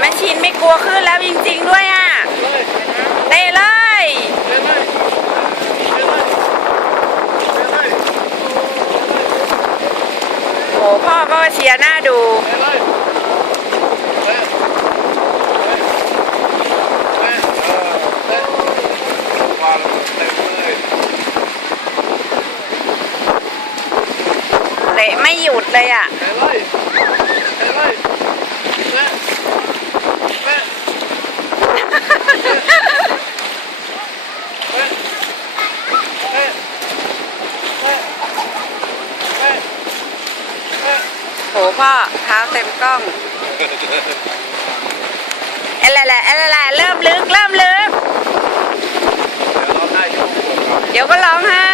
แม่ชินไม่กลัวขึ้นแล้วจริงๆด้วยอะเลยเตะเลยเดินเลยเดินเลยเดินเลยโอ้พ่อก็เชียร์หน้าดูเดินเลยเดินเดินเดินเออเดินวางเต็มเลยเตะไม่หยุดเลยอะ เดินเลยเดินเลยเดินเดินเดินเดินเดินเดินเดิน โห พ่อเท้าเต็มกล้องเอะไรแหละอะไรแหละเริ่มลึกเริ่มลึก เดี๋ยวเราได้ดูก่อนเดี๋ยวก็ร้องไห้